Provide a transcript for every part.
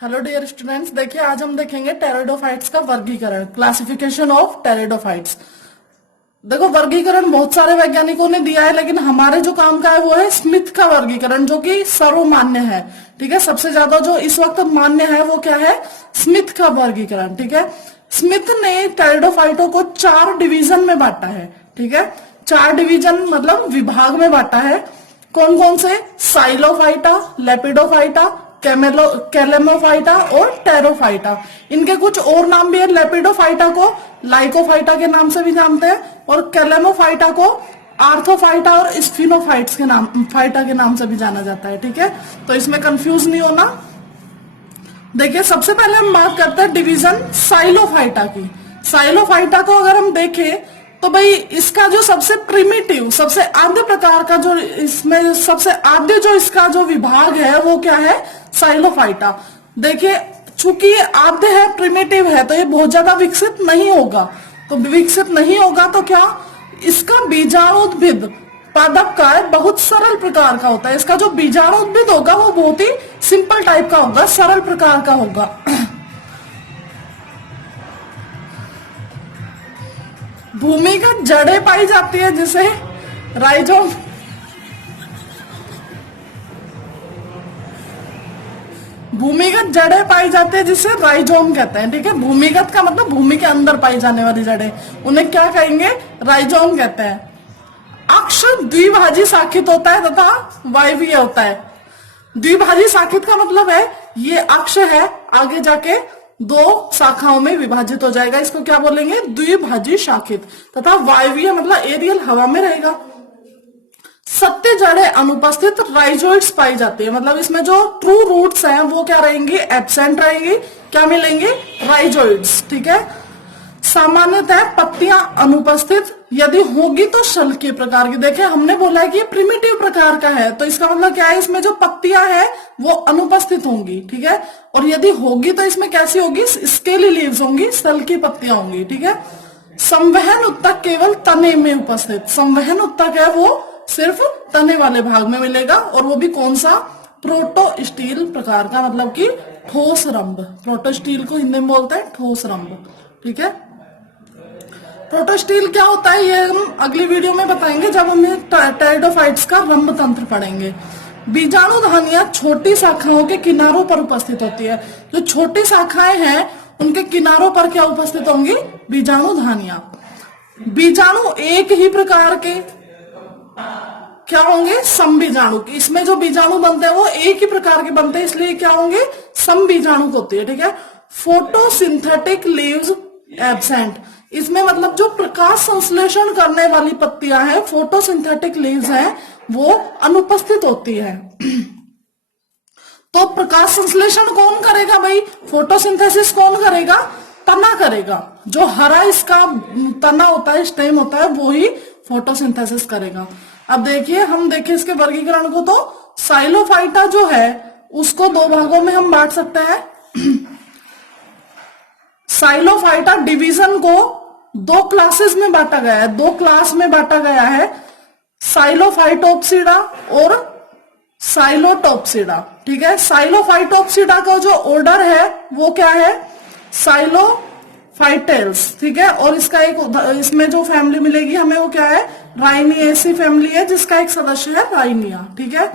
Hello dear students, देखिए आज हम देखेंगे टेरिडोफाइट्स का वर्गीकरण, क्लासिफिकेशन ऑफ टेरिडोफाइट्स। देखो, वर्गीकरण बहुत सारे वैज्ञानिकों ने दिया है, लेकिन हमारे जो काम का है वो है स्मिथ का वर्गीकरण, जो कि सर्वमान्य है। ठीक है, सबसे ज्यादा जो इस वक्त मान्य है वो क्या है? स्मिथ का वर्गीकरण। ठीक है, स्मिथ ने टेरिडोफाइटों को 4 डिवीजन में बांटा है। ठीक है, 4 डिवीजन मतलब विभाग में बांटा है। कौन कौन से? साइलोफाइटा, लेपिडोफाइटा, कैलेमोफाइटा और टेरोफाइटा। इनके कुछ और नाम भी है। लेपिडोफाइटा को लाइकोफाइटा के नाम से भी जानते हैं और कैलेमोफाइटा को आर्थोफाइटा और स्फिनोफाइट्स के नाम फाइटा के नाम से भी जाना जाता है। ठीक है, तो इसमें कंफ्यूज नहीं होना। देखिए, सबसे पहले हम बात करते हैं डिवीजन साइलोफाइटा की। साइलोफाइटा को अगर हम देखें तो भाई इसका जो सबसे प्रिमिटिव, सबसे आद्य प्रकार का जो इसमें सबसे आद्य जो इसका जो विभाग है वो क्या है? साइलोफाइटा। देखिए, चूंकि ये आद्य है, प्रिमिटिव है, तो ये बहुत ज्यादा विकसित नहीं होगा। तो विकसित नहीं होगा तो क्या? इसका बीजाणुद्भिद पादप का बहुत सरल प्रकार का होता है। इसका जो बीजाणुद्भिद होगा वो बहुत ही सिंपल टाइप का होगा, सरल प्रकार का होगा। भूमिगत जड़ें पाई जाती है जिसे राइजोम, भूमिगत जड़ें पाई जाती है जिसे राइजोम कहते हैं। ठीक है, भूमिगत का मतलब भूमि के अंदर पाई जाने वाली जड़ें, उन्हें क्या कहेंगे? राइजोम कहते हैं। अक्ष द्विभाजी शाखित होता है तथा वायवीय होता है। द्विभाजी शाखित का मतलब है ये अक्ष है, आगे जाके 2 शाखाओं में विभाजित हो जाएगा। इसको क्या बोलेंगे? द्विभाजी शाखित। तथा वायवीय मतलब एरियल, हवा में रहेगा। सत्य जड़ें अनुपस्थित राइजोइड्स पाई जाती है, मतलब इसमें जो ट्रू रूट्स हैं वो क्या रहेंगी? एब्सेंट रहेंगी। क्या मिलेंगे? राइजोइड्स। ठीक है, सामान्यतः पत्तियां अनुपस्थित, यदि होगी तो शल्कीय प्रकार की। देखें, हमने बोला है कि ये प्रिमिटिव प्रकार का है, तो इसका मतलब क्या है? इसमें जो पत्तियां हैं वो अनुपस्थित होंगी। ठीक है, और यदि होगी तो इसमें कैसी होगी? स्केली लीव्स होंगी, शल्कीय पत्तियां होंगी। ठीक है, संवहन उत्तक केवल तने में उपस्थित। संवहन उत्तक है वो सिर्फ तने वाले भाग में मिलेगा, और वो भी कौन सा? प्रोटोस्टील प्रकार का, मतलब कि ठोस रंभ। प्रोटोस्टील को हिंदी में बोलते हैं ठोस रंभ। ठीक है, प्रोटोस्टील क्या होता है ये हम अगली वीडियो में बताएंगे, जब हम टेरिडोफाइट्स का रंभ तंत्र पढ़ेंगे। बीजाणुधानियां छोटी शाखाओं के किनारों पर उपस्थित होती है। जो छोटी शाखाएं हैं उनके किनारों पर क्या उपस्थित होंगी? बीजाणुधानियां। बीजाणु एक ही प्रकार के क्या होंगे? समबीजाणु। इसमें जो बीजाणु बनते हैं वो एक ही प्रकार के बनते हैं, इसलिए क्या होंगे? समबीजाणु होती है। ठीक है, फोटोसिंथेटिक लीव्स एब्सेंट। इसमें मतलब जो प्रकाश संश्लेषण करने वाली पत्तियां हैं, फोटोसिंथेटिक लीव्स हैं, वो अनुपस्थित होती है। तो प्रकाश संश्लेषण कौन करेगा भाई? फोटोसिंथेसिस कौन करेगा? तना करेगा। जो हरा इसका तना होता है, स्टेम होता है, वो ही फोटोसिंथेसिस करेगा। अब देखिए, हम देखें इसके वर्गीकरण को, तो साइलोफाइटा जो है उसको 2 भागों में हम बांट सकते हैं। साइलोफाइटा डिवीजन को 2 क्लासेस में बांटा गया है, 2 क्लास में बांटा गया है, साइलोफाइटोप्सिडा और साइलोटोप्सिडा। ठीक है, साइलोफाइटोप्सिडा का जो ऑर्डर है वो क्या है? साइलोफाइटेल्स। ठीक है, और इसका एक इसमें जो फैमिली मिलेगी हमें वो क्या है? राइनिएसी फैमिली है, जिसका एक सदस्य है राइनिया। ठीक है,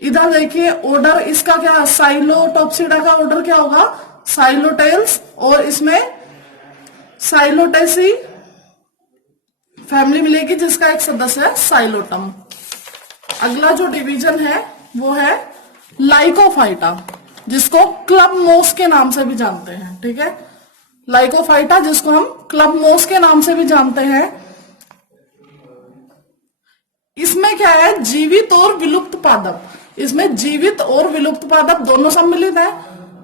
इधर देखिए ऑर्डर इसका क्या? साइलोटोप्सिडा का ऑर्डर क्या होगा? साइलोटेल्स, और इसमें साइलोटेसी फैमिली मिलेगी जिसका एक सदस्य है साइलोटम। अगला जो डिवीजन है वो है लाइकोफाइटा, जिसको क्लब मोस के नाम से भी जानते हैं। ठीक है, लाइकोफाइटा जिसको हम क्लब मोस के नाम से भी जानते हैं। इसमें क्या है? जीवित और विलुप्त पादप। इसमें जीवित और विलुप्त पादप दोनों सम्मिलित है।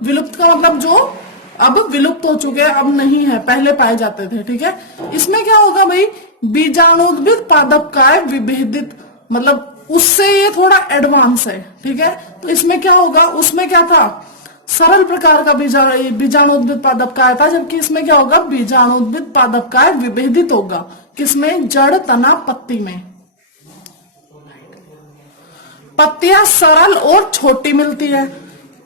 विलुप्त का मतलब जो अब विलुप्त हो चुके हैं, अब नहीं है, पहले पाए जाते थे। ठीक है, इसमें क्या होगा भाई? बीजाणुद्भिद पादप का विभेदित, मतलब उससे ये थोड़ा एडवांस है। ठीक है, तो इसमें क्या होगा? उसमें क्या था? सरल प्रकार का बीजाणुद्भिद पादप का था, जबकि इसमें क्या होगा? बीजाणुद्भिद पादप का विभेदित होगा। किसमें? जड़, तना, पत्ती में। पत्तियां सरल और छोटी मिलती है।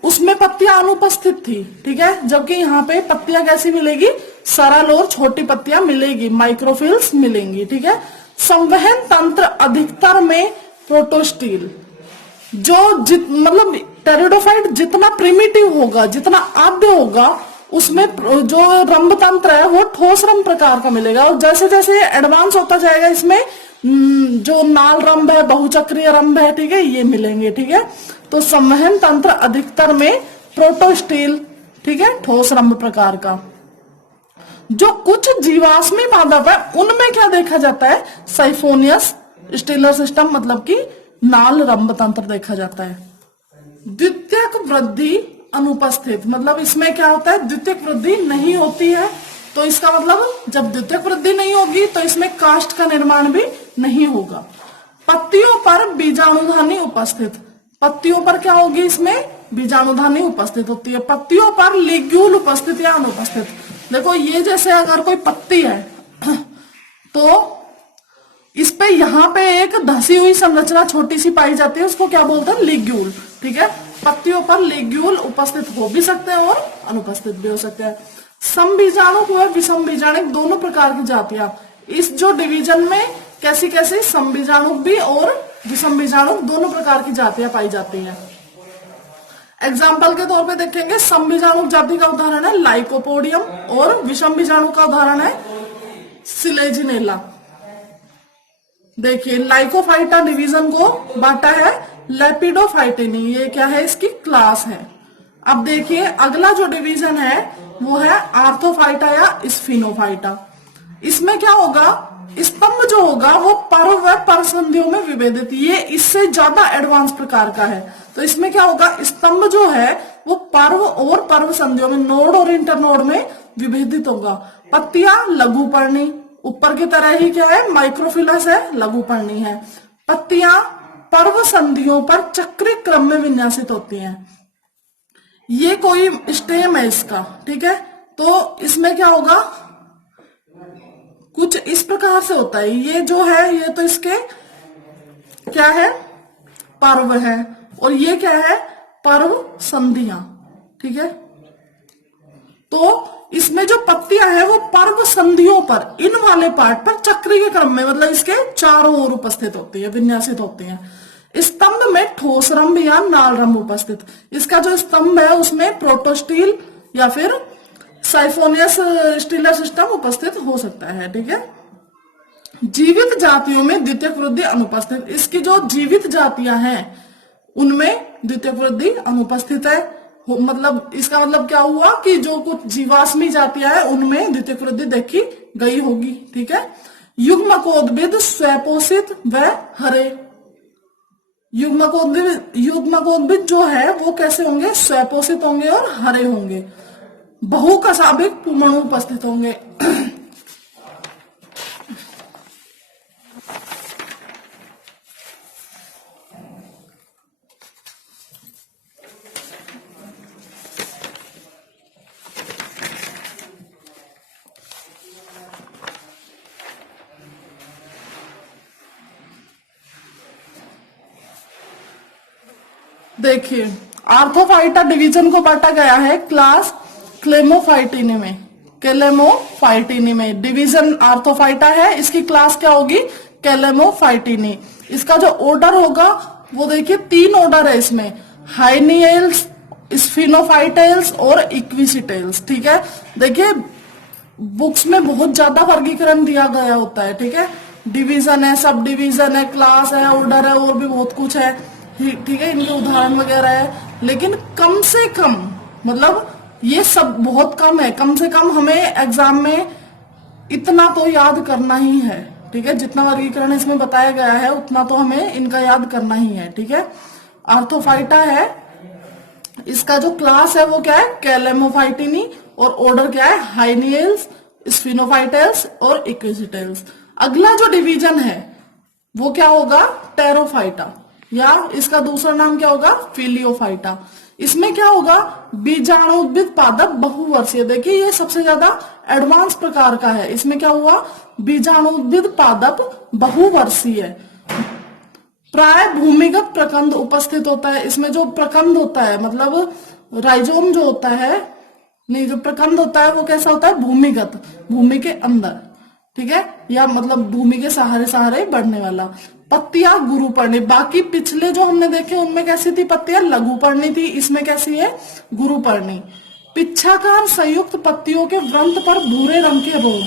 उसमें पत्तियां अनुपस्थित थी, ठीक है, जबकि यहाँ पे पत्तियां कैसी मिलेगी, सरल और छोटी पत्तियां मिलेगी, माइक्रोफिल्स मिलेंगी, ठीक है। संवहन तंत्र अधिकतर में प्रोटोस्टील, जो मतलब टेरिडोफाइट जितना प्रिमिटिव होगा, जितना आद्य होगा, उसमें जो रंभ तंत्र है वो ठोस रंभ प्रकार का मिलेगा, और जैसे जैसे एडवांस होता जाएगा इसमें जो नाल रंभ है, बहुचक्रीय रंभ है, ठीक है, ये मिलेंगे, ठीक है। तो संवहन तंत्र अधिकतर में प्रोटोस्टील, ठीक है, ठोस रंभ प्रकार का। जो कुछ जीवाश्मी पादप है उनमें क्या देखा जाता है, साइफोनियस स्टीलर सिस्टम, मतलब कि नाल रंभ तंत्र देखा जाता है। द्वितीयक वृद्धि अनुपस्थित, मतलब इसमें क्या होता है, द्वितीयक वृद्धि नहीं होती है, तो इसका मतलब जब द्वितीयक वृद्धि नहीं होगी तो इसमें काष्ठ का निर्माण भी नहीं होगा। पत्तियों पर बीजाणुधानी उपस्थित, पत्तियों पर क्या होगी, इसमें बीजाणुधानी उपस्थित होती है। पत्तियों पर लिग्यूल उपस्थित या अनुपस्थित, देखो ये जैसे अगर कोई पत्ती है तो इस पे यहाँ पे एक धसी हुई संरचना छोटी सी पाई जाती है, उसको क्या बोलते हैं, लिग्यूल, ठीक है। पत्तियों पर लिग्यूल उपस्थित हो भी सकते हैं और अनुपस्थित भी हो सकते हैं। समबीजाणुक व विषम बीजाणुक दोनों प्रकार की जातियां, इस जो डिवीजन में कैसी कैसी समबीजाणुक भी और विषम बीजाणुक दोनों प्रकार की जातियां पाई जाती हैं। एग्जाम्पल के तौर पे देखेंगे, समबीजाणुक जाति का उदाहरण है लाइकोपोडियम और विषम बीजाणु का उदाहरण है सिलेजिनेला। देखिए लाइकोफाइटा डिवीजन को बांटा है लेपिडोफाइटिनी, ये क्या है, इसकी क्लास है। अब देखिए अगला जो डिवीजन है वो है आर्थोफाइटा या स्फिनोफाइटा। इसमें क्या होगा, स्तंभ जो होगा वो पर्व व परसंधियों में विभेदित, ये इससे ज्यादा एडवांस प्रकार का है। तो इसमें क्या होगा, स्तंभ जो है वो पर्व और पर्व संधियों में, नोड और इंटरनोड में विभेदित होगा। पत्तियां लघुपर्णी, ऊपर की तरह ही क्या है, माइक्रोफिलस है, लघुपर्णी है। पत्तियां पर्व संधियों पर चक्रीय क्रम में विन्यासित होती हैं। ये कोई स्टेम है इसका, ठीक है, तो इसमें क्या होगा, कुछ इस प्रकार से होता है। ये जो है ये तो इसके क्या है, पर्व है, और ये क्या है, पर्व संधियां, ठीक है। तो इसमें जो पत्तियां हैं वो पर्व संधियों पर, इन वाले पार्ट पर चक्रीय क्रम में, मतलब इसके चारों ओर उपस्थित होती है, विन्यासित होती हैं। स्तंभ में ठोस रंभ या नाल रंभ उपस्थित, इसका जो स्तंभ है उसमें प्रोटोस्टील या फिर साइफोनियस स्टीलर सिस्टम उपस्थित हो सकता है, ठीक है। जीवित जातियों में द्वितीयक वृद्धि अनुपस्थित, इसकी जो जीवित जातियां हैं उनमें द्वितीयक वृद्धि अनुपस्थित है। मतलब इसका मतलब क्या हुआ कि जो कुछ जीवाश्मी जातियां हैं उनमें द्वितीयक वृद्धि देखी गई होगी, ठीक है। युग्मकोद्भिद स्वपोषित व हरे, युग्मकोद्भिद जो है वो कैसे होंगे, स्वपोषित होंगे और हरे होंगे। बहुकशाभिक पुमणु उपस्थित होंगे। देखिए आर्थोफाइटा डिवीजन को बांटा गया है क्लास क्लेमोफाइटिनी में, कैलेमोफाइटिनी में। डिवीजन आर्थोफाइटा है, इसकी क्लास क्या होगी, कैलेमोफाइटिनी। इसका जो ऑर्डर होगा वो देखिए 3 ऑर्डर है इसमें, हाइनियल्स, स्फिनोफाइटेल्स और इक्विसिटेल्स, ठीक है। देखिए बुक्स में बहुत ज्यादा वर्गीकरण दिया गया होता है, ठीक है, डिवीजन है, सब डिवीजन है, क्लास है, ऑर्डर है, और भी बहुत कुछ है, ठीक है, इनके उदाहरण वगैरह है। लेकिन कम से कम, मतलब ये सब बहुत कम है, कम से कम हमें एग्जाम में इतना तो याद करना ही है, ठीक है। जितना वर्गीकरण इसमें बताया गया है उतना तो हमें इनका याद करना ही है, ठीक है। आर्थोफाइटा है, इसका जो क्लास है वो क्या है, कैलेमोफाइटिनी, और ऑर्डर क्या है, हाइनियल्स, स्फिनोफाइटेल्स और इक्विसिटेल्स। अगला जो डिवीजन है वो क्या होगा, टेरोफाइटा, या इसका दूसरा नाम क्या होगा, फिलियोफाइटा। इसमें क्या होगा, बीजाणुद्भिद पादप बहुवर्षीय। देखिए ये सबसे ज्यादा एडवांस प्रकार का है। इसमें क्या हुआ, बीजाणुद्भिद पादप बहुवर्षीय, प्राय भूमिगत प्रकंद उपस्थित होता है। इसमें जो प्रकंद होता है मतलब राइजोम जो होता है, नहीं, जो प्रकंद होता है वो कैसा होता है, भूमिगत, भूमि के अंदर, ठीक है, या मतलब भूमि के सहारे सहारे बढ़ने वाला। पत्तियां गुरुपर्णी, बाकी पिछले जो हमने देखे उनमें कैसी थी पत्तियां, लघुपर्णी थी, इसमें कैसी है, गुरुपर्णी। पिच्छाकार संयुक्त पत्तियों के व्रंत पर भूरे रंग के रोम,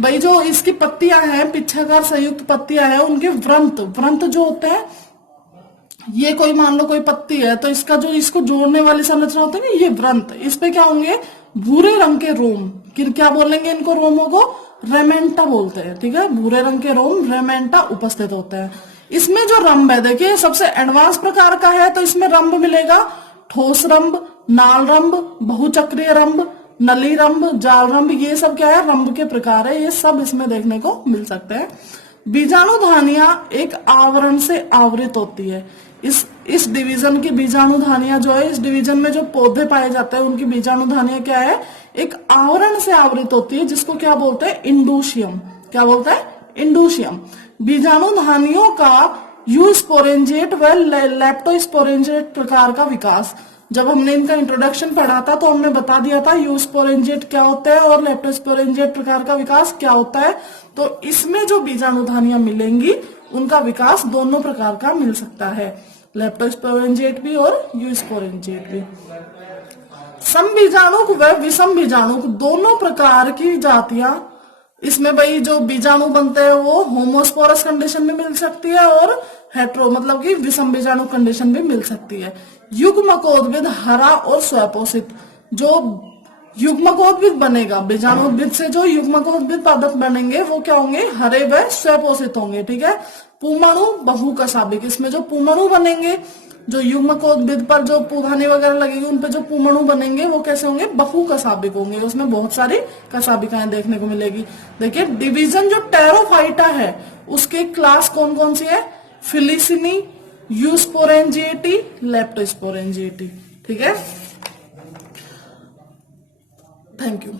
भाई जो इसकी पत्तियां हैं, पिच्छाकार संयुक्त पत्तियां हैं, उनके व्रंत, व्रंत जो होते हैं, ये कोई मान लो कोई पत्ती है तो इसका जो इसको जोड़ने वाली संरचना होती है ना, ये व्रंत, इस पे क्या होंगे, भूरे रंग के रोम, क्या बोलेंगे इनको, रोमों को रेमेंटा बोलते हैं, ठीक है, भूरे रंग के रोम रेमेंटा उपस्थित होते हैं। इसमें जो रंभ है, देखिए सबसे एडवांस प्रकार का है, तो इसमें रंभ मिलेगा, ठोस रंभ, नाल रंभ, बहुचक्रीय रंभ, नली रंभ, जाल रंभ, ये सब क्या है, रंभ के प्रकार है, ये सब इसमें देखने को मिल सकते हैं। बीजाणुधानियां एक आवरण से आवृत होती है, इस डिवीजन की बीजाणुधानियां जो है, इस डिवीजन में जो पौधे पाए जाते हैं उनकी बीजाणुधानियां क्या है, एक आवरण से आवृत होती है, जिसको क्या बोलते हैं, इंडूशियम, क्या बोलते हैं, इंडूशियम। बीजाणुधानियों का यूस्पोरेंजिएट व लेप्टोस्पोरेंजिएट प्रकार का विकास, जब हमने इनका इंट्रोडक्शन पढ़ा था तो हमने बता दिया था यूस्पोरेंजिएट क्या होता है और लेप्टोस्पोरेंजिएट प्रकार का विकास क्या होता है। तो इसमें जो बीजाणुधानियां मिलेंगी उनका विकास दोनों प्रकार का मिल सकता है, लेप्टोस्पोरेंजिएट भी और यूस्पोरेंजिएट भी। समबीजाणुक व विषम बीजाणुक दोनों प्रकार की जातियां, इसमें भाई जो बीजाणु बनते हैं वो होमोस्पोरस कंडीशन में मिल सकती है और हेट्रो मतलब कि विषम बीजाणु कंडीशन में मिल सकती है। युग्मकोद्भिद हरा और स्वपोषित, जो युग्मकोद्भिद बनेगा, बीजाणुद्भिद से जो युग्मकोद्भिद पादप बनेंगे वो क्या होंगे, हरे व स्वपोषित होंगे, ठीक है। पुमणु बहुकशाभिक, इसमें जो पुमणु बनेंगे, जो युग्मकोद्भिद पर जो पुधानी वगैरह लगेगी उन पे जो पुमणु बनेंगे वो कैसे होंगे, बहुकशाभिक होंगे, उसमें बहुत सारी कशाभिकाएं देखने को मिलेगी। देखिए डिवीजन जो टेरोफाइटा है उसके क्लास कौन कौन सी है, फिलिसिनी, यूस्पोरेंजिएटी, लेप्टोस्पोरेंजिएटी, ठीक है। Thank you.